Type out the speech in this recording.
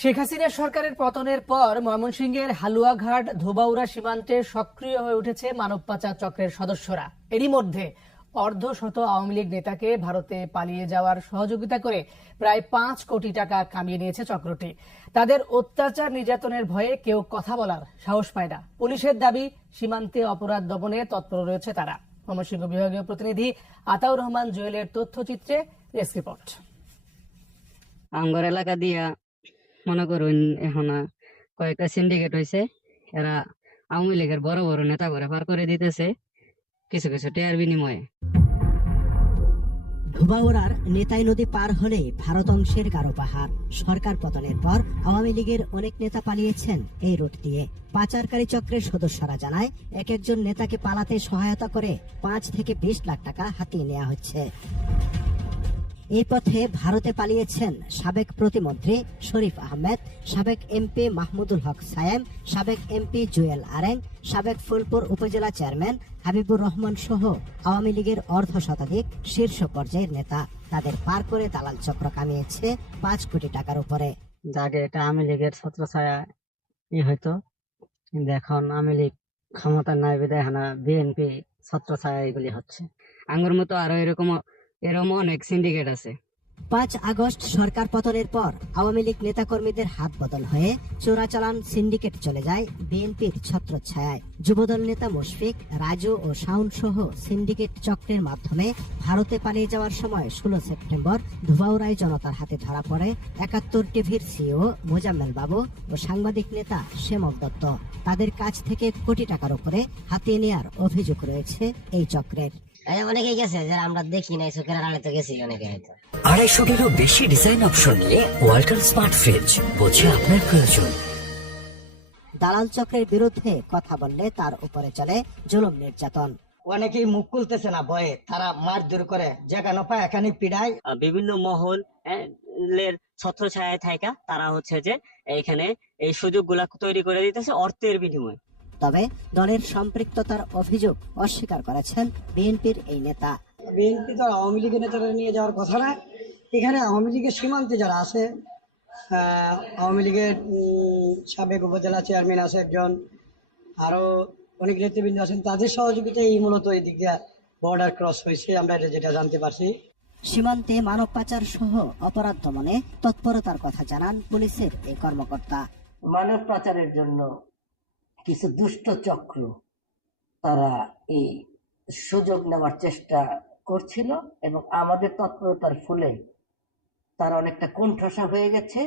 শেখ হাসিনা সরকারের পতনের পর ময়মনসিংহের হালুয়াঘাট ধোবাউড়া সীমান্তে সক্রিয় হয়ে উঠেছে মানব পাচার চক্রের সদস্যরা। এরই মধ্যে অর্ধশত আওয়ামী লীগ নেতাকে ভারতে পালিয়ে যাওয়ার সহযোগিতা করে প্রায় পাঁচ কোটি টাকা কামিয়ে নিয়েছে চক্রটি। তাদের অত্যাচার নির্যাতনের ভয়ে কেউ কথা বলার সাহস পায় না। পুলিশের দাবি, সীমান্তে অপরাধ দমনে তৎপর রয়েছে তারা। ময়মনসিংহ বিভাগীয় প্রতিনিধি আতাউর রহমান জুয়েলের তথ্যচিত্রে ডেস্ক রিপোর্ট। আমগর এলাকা দিয়া মনে করুন, এখন কয়েকটা সিন্ডিকেট হয়েছে এরা আওয়ামী লীগের বড় বড় নেতা করে পার করে দিতেছে কিছু কিছু টেয়ার বিনিময়ে। ধুবাউড়ার নেতাই নদী পার হলে ভারত অংশের গারো পাহাড়। সরকার পতনের পর আওয়ামী লীগের অনেক নেতা পালিয়েছেন এই রুট দিয়ে। পাচারকারী চক্রের সদস্যরা জানায়, এক একজন নেতাকে পালাতে সহায়তা করে পাঁচ থেকে বিশ লাখ টাকা হাতিয়ে নেওয়া হচ্ছে। এই পথে ভারতে পালিয়েছেন সাবেক প্রতিমন্ত্রী শরীফ আহমেদ, সাবেক এমপি মাহমুদুল হক সায়েম, সাবেক এমপি জুয়েল আরেং, সাবেক ফুলপুর উপজেলা চেয়ারম্যান হাবিবুর রহমান সহ আওয়ামী লীগের অর্ধ শতাধিক শীর্ষ পর্যায়ের নেতা। তাদের পার করে দালাল চক্র কামিয়েছে পাঁচ কোটি টাকার উপরে। আগে এটা আওয়ামী লীগের ছত্রছায়া ই হয়তো কিন্তু এখন আওয়ামী লীগ ক্ষমতা নাই বিদায় হানা বিএনপি ছত্রছায়া এগুলি হচ্ছে। আঙ্গুর মতো আরও এরকম এরকম অনেক সিন্ডিকেট আছে। পাঁচ আগস্ট সরকার পতনের পর আওয়ামী লীগ নেতাকর্মীদের হাত বদল হয়ে চোরাচালান সিন্ডিকেট চলে যায় বিএনপির ছত্রছায়ায়। যুবদল নেতা মুশফিক, রাজু ও শাউন সহ সিন্ডিকেট চক্রের মাধ্যমে ভারতে পালিয়ে যাওয়ার সময় ষোলো সেপ্টেম্বর ধুবাউরাই জনতার হাতে ধরা পড়ে একাত্তর টিভির সিও মোজাম্মেল বাবু ও সাংবাদিক নেতা শ্যামক দত্ত। তাদের কাছ থেকে কোটি টাকার উপরে হাতিয়ে নেয়ার অভিযোগ রয়েছে এই চক্রের। অনেকেই গেছে যারা আমরা দেখি নাই চোখের আড়ালে তো গেছি অনেকে হয়তো। আড়াইশোটিরও বেশি ডিজাইন অপশন নিয়ে ওয়ালটন স্মার্ট ফ্রিজ বোঝে আপনার প্রয়োজন। দালাল চক্রের বিরুদ্ধে কথা বললে তার উপরে চলে জুলুম নির্যাতন। অনেকেই মুখ খুলতেছে না ভয়ে তারা মারধর করে যেখানে পায় এখানে পিড়ায়। বিভিন্ন মহল লের ছত্রছায়ায় থাকা তারা হচ্ছে যে এখানে এই সুযোগগুলা তৈরি করে দিতেছে অর্থের বিনিময়ে। তবে দলের সম্পৃক্ততার অভিযোগ অস্বীকার করেছেন বিএনপির এই নেতা। বিএনপি তো আওয়ামী লীগের নেতারা নিয়ে যাওয়ার কথা না। এখানে আওয়ামী লীগের সীমান্তে যারা আছে আওয়ামী লীগের সাবেক উপজেলা চেয়ারম্যান আছে একজন আরও অনেক নেতৃবৃন্দ আছেন তাদের সহযোগিতায় এই মূলত এই দিক দিয়ে বর্ডার ক্রস হয়েছে আমরা এটা যেটা জানতে পারছি। সীমান্তে মানব পাচার সহ অপরাধ দমনে তৎপরতার কথা জানান পুলিশের এই কর্মকর্তা। মানব পাচারের জন্য কিছু দুষ্ট চক্র তারা এই সুযোগ নেওয়ার চেষ্টা করছিল এবং আমাদের তৎপরতার ফলে তারা অনেকটা কোণঠাসা হয়ে গেছে।